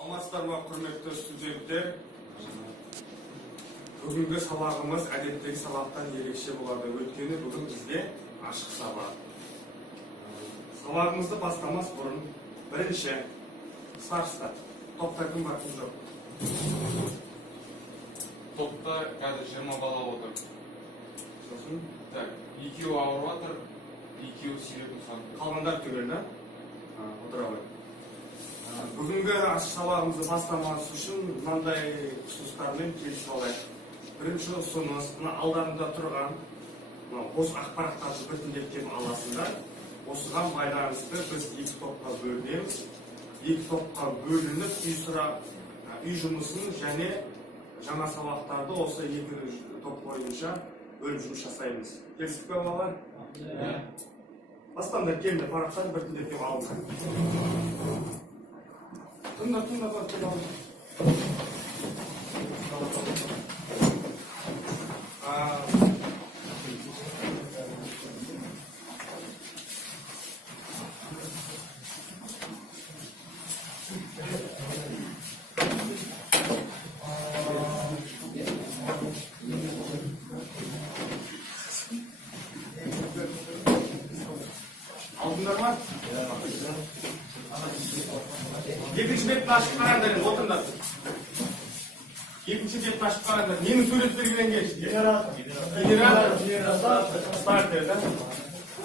Саламатсыздарбы, құрметті студенттер. Бүгінгі сабағымыз әдеттегі сабақтан ерекше болады. Өйткені бүгін бізде ашық сабақ. Сабағымызды бастамас бұрын бірінші старшылар. Топта кім бар, кім жоқ? Топта қазір 20 бала отыр. Сосын Так, екеуі ауырып жатыр, екеуі сирек нысан. қалғандар түгел, да? Отыра ғой. Бүгінгі ашық сабағымызды бастамас үшін мынандай ұсыныстармен келісіп алайық. Бірінші ұсыныс, алдарында тұрған бос ақпараттарды біртіндеп аласыңдар. Осыған байланысты біз екі топқа бөлінеміз. Екі топқа бөлініп, үй жұмысын және жаңа сабақтарды осы екі топ бойынша бөліп жұмыс жасаймыз. Келісіп пе балалар? Бастаңдар, келді, парақтар біртіндеп алыңдар. Тыңда бар, алдыңдар ма? Екінші бетін ашып қараңдар, отырыңдар. Екінші бетін ашып қараңдар. Нені сурет белгіленген? Генератор, стартер, да?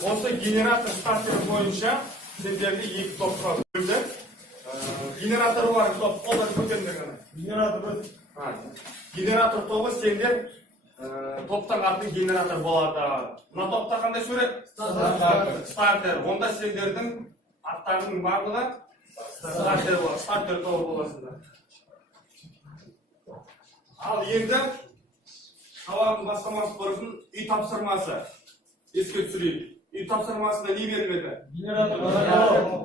Осы генератор стартер бойынша сендерді екі топқа бөлді. Генераторы бар топ, қолдар көтеріңдер ғана. Генератор тобы сендер топтан атын генератор болады. Мына топта қандай сурет? Стартер. Онда сендердің аттарының барлығы стартер тобы боласыңдар. Ал енді сабағымыз бастамас бұрын үй тапсырмасы. Еске түсірейік. Үй тапсырмасында не беріледі?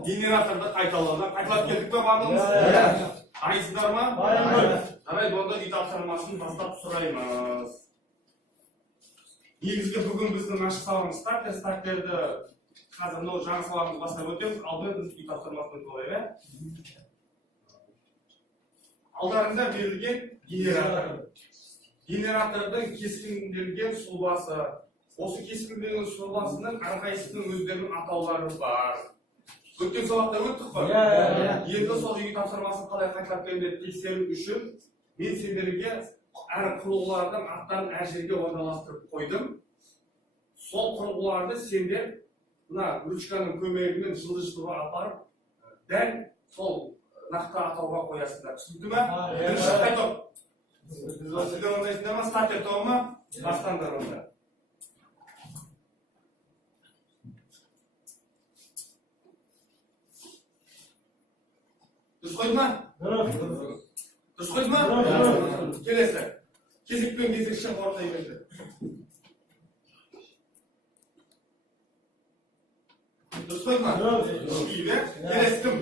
Генераторды қайталаудан. Қайталап келдік пе барлығымыз? Дайынсыздар ма? Жарайды, онда үй тапсырмасын бастап сұраймыз. Негізгі бүгін біздің ашық сабағымыз стартерді қазір жаңа сабағымыз бастап өтеміз. Алдымен біз үй тапсырмасын өтіп. Алдарында берілген генератор. Генератордың кескінделген сұлбасы. Осы кескінделген сұлбасының әрқайсысының өздерінің атаулары бар. Өткен сабақта өттік қой? Енді сол үй тапсырмасын қалай қайталап келді тексеру үшін мен сендерге әр құрылғылардың аттарын әр жерге орналастырып қойдым. Сол құрылғыларды сендер мына ручканың көмегімен жылы-жылы апарып, дәл сол нақты атауға қоясыңдар. Түсінді ме? Бірінші қай топ? Сіздер ондайсыңдар ма? Стартер тобы ма? Бастаңдар онда. Дұрыс қойды ма? Дұрыс қойды ма? Келесі. Кезек пен кезек шығып ортай берді. Дұрыс қойды ма? Келесі кім?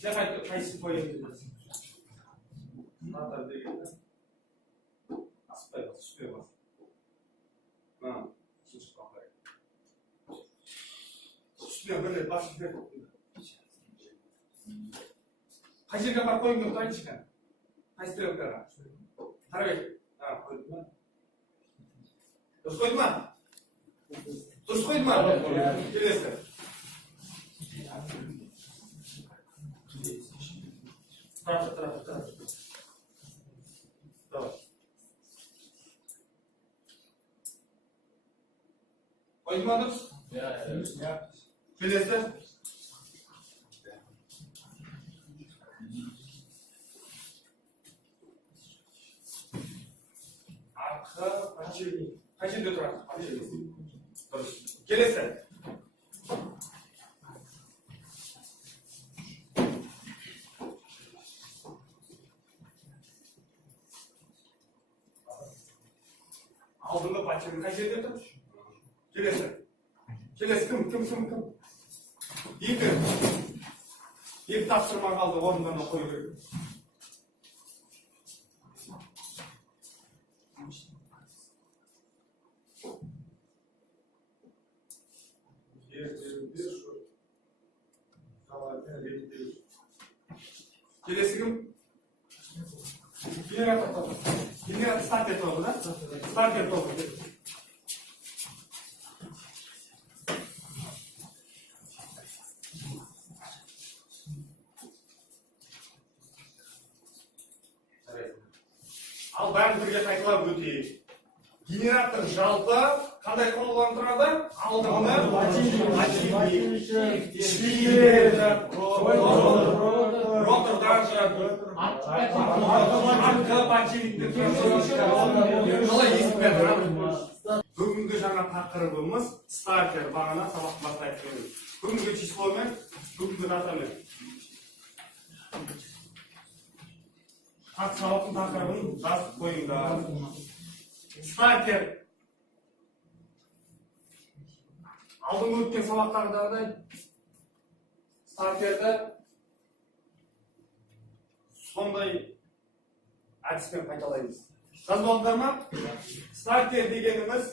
Сен қайсысын қойын? Натар деген. Аспай бас, түспей бас. Үшінші қақырай. Түспей бір рет басып бер. Қай жерге бар қойын көп тайыншыға? Қай стрелкаға? Қарабек. Қойды ма? Дұрыс қойды ма? Дұрыс қойды ма? Келесі. Тарап. Давай. Қойды ма дұрыс? Келесі. Қай жерде тұрады? Дұрыс. Келесі. Алдыңғы патшаның қай жерде тұр? Келесі. Келесі кім? Екі тапсырма қалды, орындана қою керек. Келесі кім? Генератор тобы. Генератор стартер тобы, да? Стартер тобы. Ал бәрін бірге қайталап өтейік. Генератор жалпы қандай құрылғыдан тұрады? Алдыңғы ротордан тұрады. Артқы подшипниктер қалай естіп бүгінгі жаңа тақырыбымыз стартер. Бағана сабақ бастайық. Бүгінгі числомен, бүгінгі датамен. Сабақтың тақырыбын жазып қойыңдар. Стартер. Алдыңғы өткен сабақтардағыдай стартерді сондай әдіспен қайталаймыз. Жазып алдыңдар ма? Стартер дегеніміз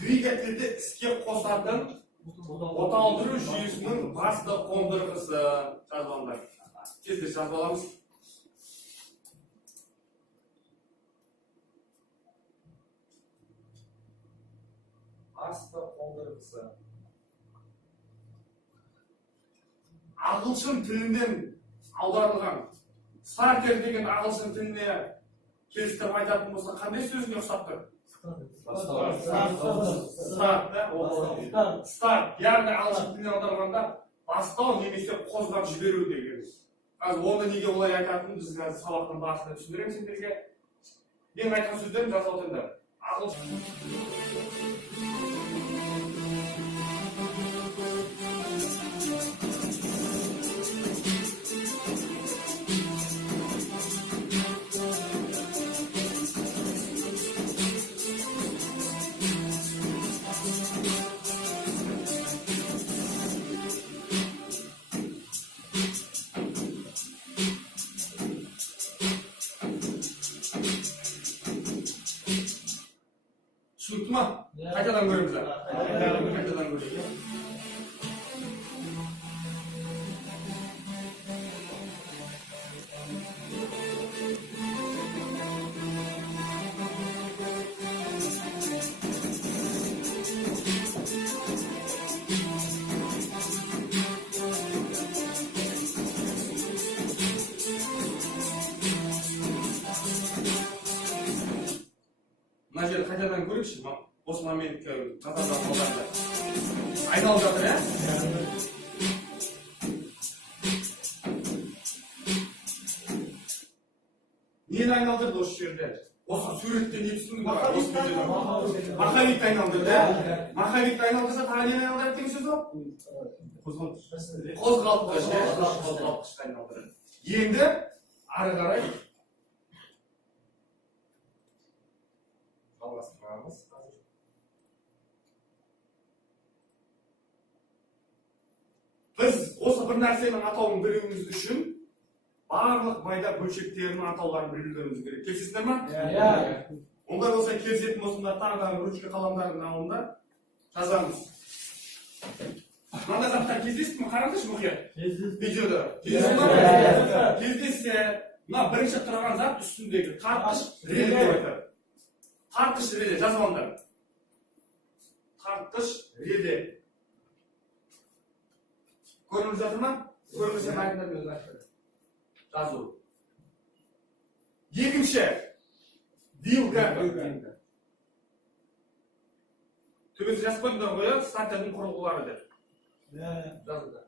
двигательді іске қосатын оталдыру жүйесінің басты қондырғысы. Жазып алдыңдар. Тез жазып аламыз. Басты қондырғысы. Ағылшын тілінен аударылған стартер деген ағылшын тіліне келістіріп айтатын болса қандай сөзіне ұқсап тұр? Старт. Яғни ағылшын тілінен аударылғанда бастау немесе қозғап жіберу деген. Оны неге олай айтатынын біз сабақтың барысында түсіндіреміз сендерге. Мен айтқан сөздерін жазып отырыңдар. Түсінікті ма? Қайтадан көреміз. Қайтадан көреміз. Мына жерді қайтадан көрейікші. Осы моментке қатардан қолданды. Айналып жатыр, иә? Нені айналдырды осы жерде? Осы суретте не түсіндің ба? Маховикті айналдырды, иә? Маховикті айналдырса, тағы нені айналдырады деген сөз ол? Қозғалтқыш, иә? Қозғалтқышты айналдырды. Енді ары қарай жалғастырамыз. Біз осы бір нәрсенің атауын білуіміз үшін барлық майда бөлшектерінің атауларын білуіміз керек. Келісесіздер ма? Иә. Ондай болса келісетін осында тағы да ручка қаламдардың алдында жазамыз. Мынандай заттар кездесті ме? Қараңдаршы мұқият. Видеода. Кездессе, мына бірінші тұрған зат үстіндегі тартқыш реле деп айтады. Тартқыш реле жазып алыңдар. Тартқыш реле. Көрініп жатыр ма? Көрмесе қайтадан өзі айтады. Жазу. Екінші вилка. Төбесі жазып қойыңдар ғой, стартердің құрылғылары деп. Жазыңдар.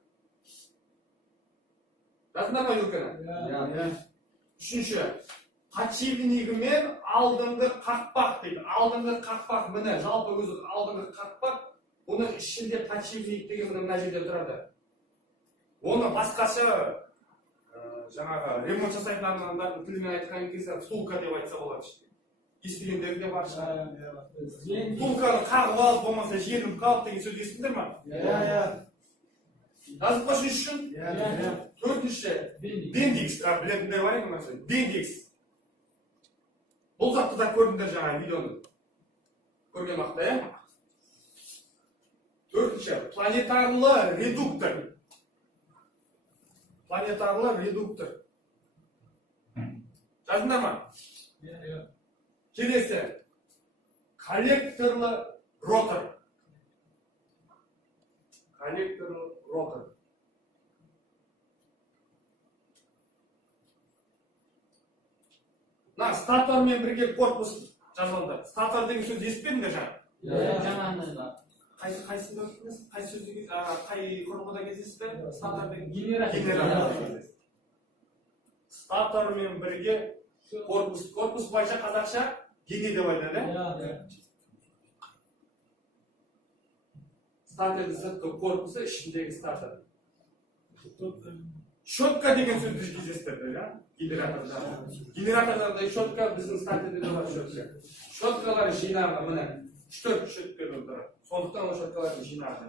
Жазыңдар ма вилканы? Үшінші подшипнигімен алдыңғы қақпақ дейді. Алдыңғы қақпақ міне жалпы өзі алдыңғы қақпақ. Оның ішінде подшипник деген мына жерде тұрады. Оны басқаша жаңағы ремонт жасайтын адамдардың тілімен айтқан кезде втулка деп айтса болады. Естігендер де бар шығар. Втулканы қағып алып болмаса желініп қалып деген сөз естіңдер ма? Жазып қойшы үшін? Төртінші бендикс. Білетіндер бар екен мәселе. Бендикс. Бұл затты да көрдіңдер жаңа видеоны. Көрген уақытта, иә? Төртінші планетарлы редуктор. Планетарлы редуктор. Жаздыңдар ма? Келесі. Коллекторлы ротор. Коллекторлы ротор. Мына статормен бірге корпус жазылды. Статор деген сөз естіпедіңдер жаңа? Қайсы сөзді қай құрбыда кездесті? Статор деген генератор. Статормен бірге корпус. Корпус бойынша қазақша гене деп айтады. Статордың сыртқы корпусы, ішіндегі статор. Щетка деген сөзді кездестірді, генераторда. Генераторда щетка, біздің статорда да бар щетка. Щеткалар жинағы, міне, 4 щетка тұр. Сондықтан ол щеткалардың жинағы.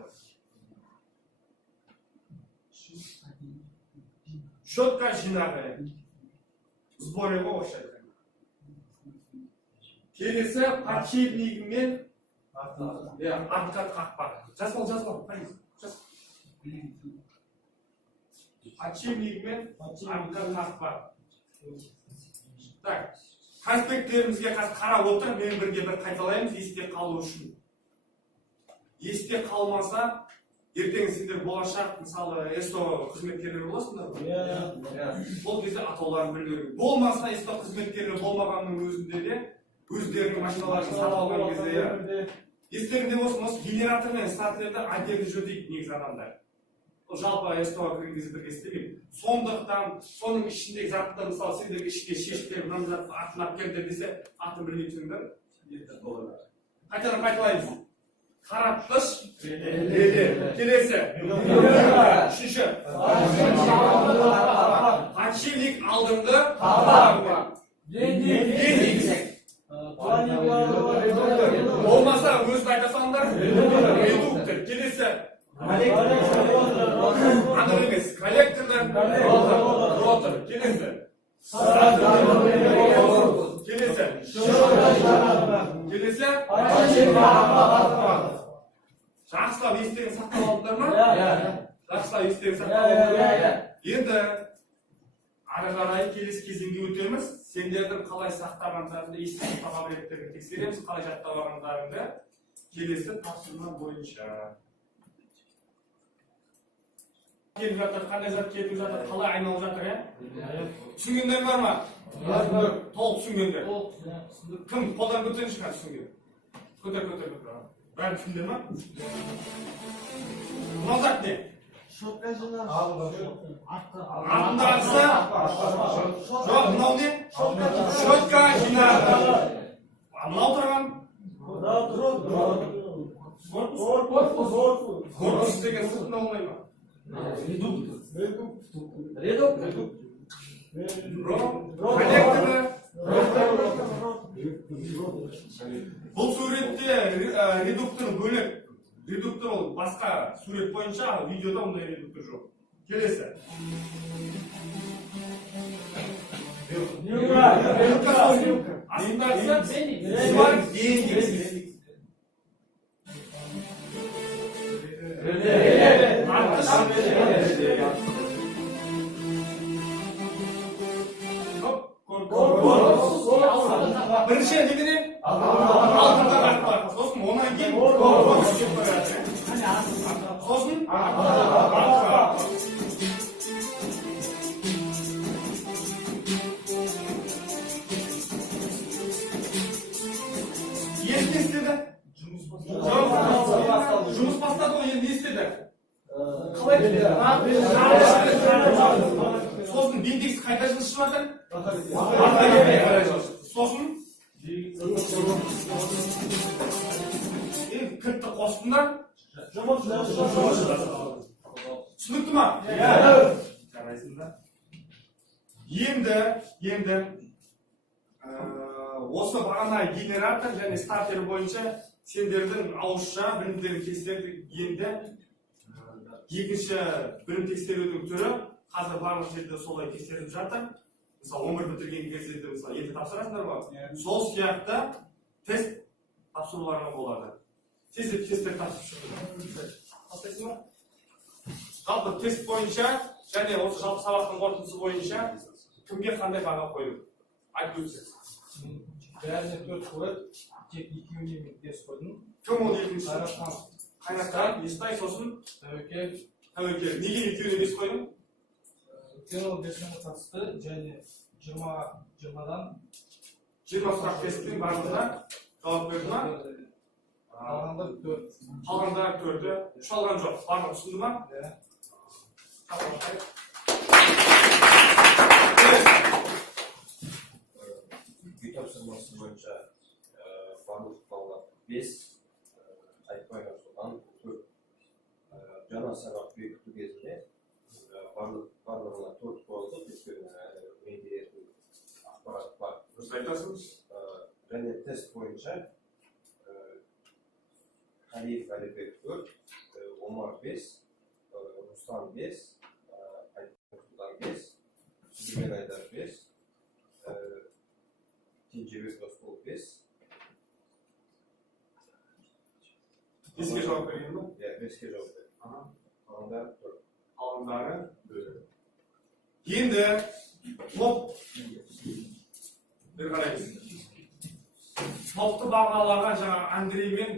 Щетка жинағы. Сборы ғой щетка. Келесі подшипнигімен артқа қақпақ. Жазбал, подшипнигімен артқа қақпақ. Так, конспекттерімізге қарап отыр, мен бірге бір қайталаймыз, есте қалу үшін. Есте қалмаса, ертең сендер болашақ, мысалы, СО қызметкерлері боласыңдар ғой? Сол кезде атауларын білу керек. Болмаса, СО қызметкерлері болмағанның өзінде де, өздерінің машиналарын сатып алған кезде, естерінде болсын, осы генератор мен статорды отдельно жөндейді негізі адамдар. Жалпы СО-ға кірген кезде бірге істемейді. Сондықтан, соның ішіндегі заттар, мысалы, сендерге ішке шешіктер, мына затты атын алып келдер десе, атын білмейтіндер. Қайтадан қайталаймыз. Қаратқыш, келесі. Үшінші. Подшипник алдыңғы. Болмаса өзді айта салыңдар. Редуктор. Келесі. Аңыр емес. Коллектордан. Ротор. Келесі. Келесі. Келесі. Жақсылап естерін сақтап алдыңдар ма? Жақсылап естерін сақтап алдыңдар. Енді ары қарай келесі кезеңге өтеміз. Сендердің қалай сақтағандарыңды, есте қабілеттерін тексереміз, қалай жаттағандарыңды келесі тапсырма бойынша. Келіп жатыр, қандай зат келіп жатыр, қалай айналып жатыр, түсінгендер бар ма? Толық түсінгендер. Кім қолдан көтеріңізші ма түсінген? Көтер. Бәрін түсіндер ма? Мынау зат не? Артындағысы? Жоқ, мынау не? Щетка жинағы. Мынау тұрған? Корпус деген сыртында болмай ма? Коллекторы. Бұл суретте редуктор бөлек. Редуктор ол басқа сурет бойынша, видеода ондай редуктор жоқ. Келесі. Астындағысы бар деньги. Бірінші неден? Алтынға қақпақ. Сосын онан кейін сосын енді не істеді? Жұмыс бастады ғой, енді не істеді? Сосын бендексі қайта жылышып жатыр? Сосын кіртті қостыңдар. Түсінікті ма? Жарайсыңдар. Енді осы бағана генератор және стартер бойынша сендердің ауызша білімдерін тексерді. Енді екінші білім тексерудің түрі қазір барлық жерде солай тексеріліп жатыр. Мысалы 11 бітірген кездерде мысалы енді тапсырасыңдар ма? Сол сияқты тест тапсыруларға болады. Тестер тапсырып шығады. Тастайсың ба? Жалпы тест бойынша және осы жалпы сабақтың қорытындысы бойынша кімге қандай баға қойылды? Айтып өтсеңіз. Бәріне 4 қойып, тек 2-іне мен тез қойдым. Кім ол екінші? Қайратхан. Қайратхан, Естай, сосын Тәуекел. Тәуекел. Неге екеуіне бес қойдың? Өйткені ол белсенді қатысты және 20-дан 20 сұрақ тесттің барлығында жауап берді ма? қалғандар 4. Қалғандар 4-і. Үш алған жоқ. Барлығы түсінді ма? Үй тапсырмасы бойынша барлық балалар 5, айтпайға соған 4. Жаңа сабақ бекіту кезінде барлығына 4 қойылды, өйткені менде ақпарат бар. Дұрыс айтасыз. Және тест бойынша Қалиев Әлібек 4, Омар 5, Руслан 5, Айтпайдан 5, Сүлеймен Айдар 5, Кенжебек Рысқұлов 5. Беске жауап берген ба? Иә, 5-ке жауап берген. Қалғандары 4. Қалғандары 4. Енді топ бір қараймыз. Топты бағалаған жаңа Андрей мен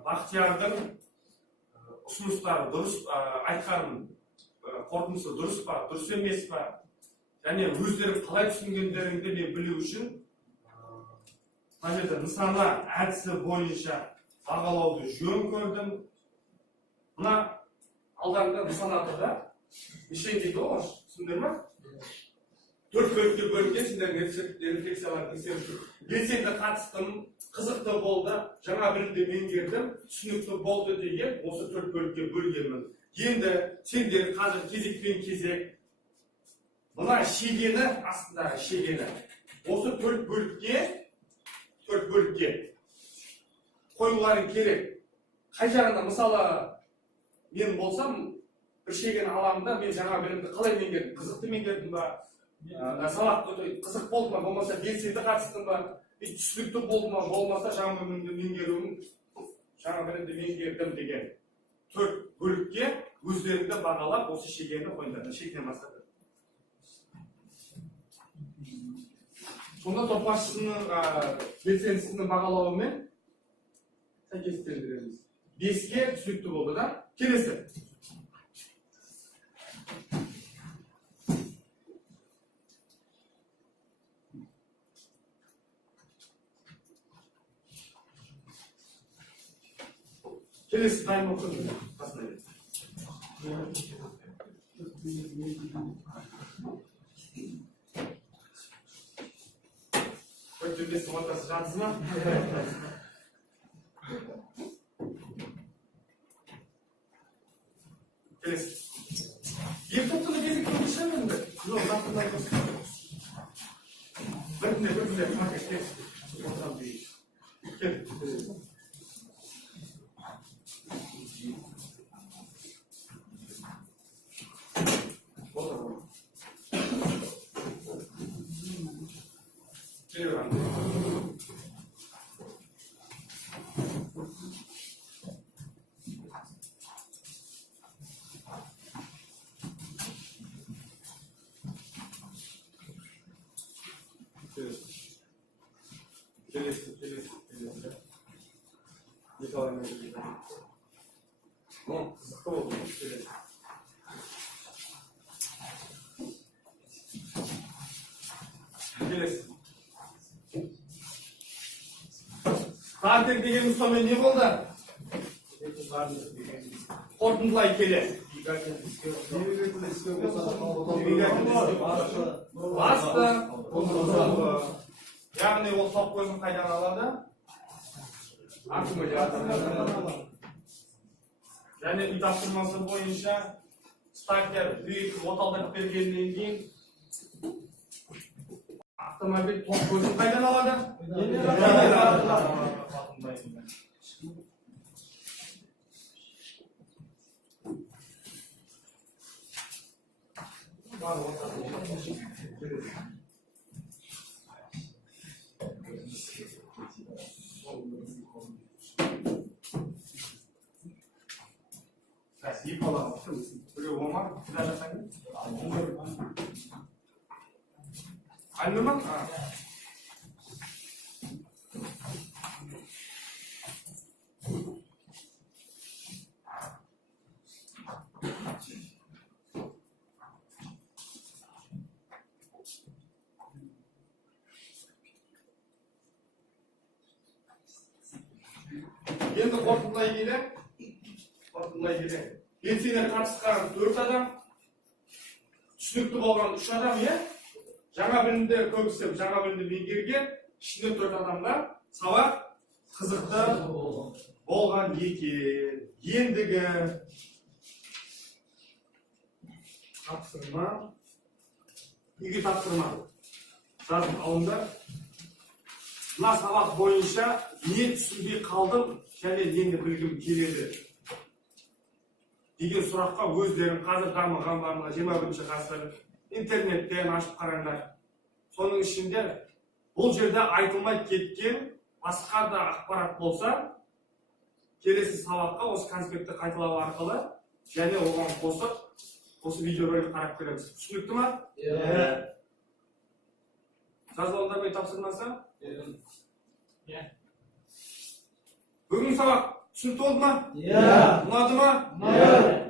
Бақтиярдың ұсыныстары дұрыс, айтқан қорытындысы дұрыс па, дұрыс емес па, және өздері қалай түсінгендеріңді мен білу үшін қажетті нысана әдісі бойынша бағалауды жөн көрдім. Мына алдарында нысана тұр да, неше дейді ғой, түсіндіңдер ме? 4 бөлікке бөлінген, сендер рефлексияларды тексеріп белсенді қатыстым, қызықты болды, жаңа білімді меңгердім, түсінікті болды деген осы 4 бөлікке бөлгенмін. Енді сендер қазір кезекпен кезек мына шегені, астындағы шегені осы 4 бөлікке қойыларын керек. Қай жағында, мысалы, мен болсам, бір шегені аламын да, мен жаңа білімді қалай меңгердім? Қызықты меңгердім ба? Сабақ қызық болды ма? Болмаса белсенді қатыстым ба? Түсінікті болды ма? Болмаса жаңа білімді меңгердім деген 4 бөлікке өздеріңді бағалап осы шегені қойыңдар. Шегінен бастады. Сонда топ басшысының белсендісінің бағалауымен сәйкестендіреміз. 5-ке түсінікті болды да? Келесі. Келесі дайын оқыды. Қасына келді. Өтірдесі ортасы жатсы ма? Келесі. Екі топтың да кезек көрді шамында. Жоқ, затындай көрді. Бірінде, маркет отырам дейін. Келді. Tatil деген сонымен не болды? Қорытындылай келе. Басты. Яғни ол топ көзін қайдан алады? Аккумулятор. Және үй тапсырмасы бойынша стартер büyük оталдырып бергеннен кейін автомобиль топ көзін қайдан алады? İyi falan. Böyle olmaz. Bir daha da Anladın mı? Endi qortulay kelin. Belseне qarshi chiqqan 4 odam, tushunukli bo'lgan 3 odam ya. Жаңа bilimde ko'pisi жаңа bilimde mengерген, ішінде 4 odamlar sabaq qiziqdi bo'lgan ekan. Endigi topshirma, uyga topshirma. Жазып алыңдар. Mına sabaq boyunca не түсінбей қалдым, және нені білгім келеді деген сұраққа өздерің қазір дамыған барына 21 ғасыр интернеттен ашып қараңдар. Соның ішінде бұл жерде айтылмай кеткен басқа да ақпарат болса, келесі сабаққа осы конспектті қайталау арқылы және оған қосып осы видеоролик қарап көреміз. Түсінікті ме? Жазып алыңдар мен тапсырмасы? Бүгін сабақ түсінікті болды ма? Ұнады ма?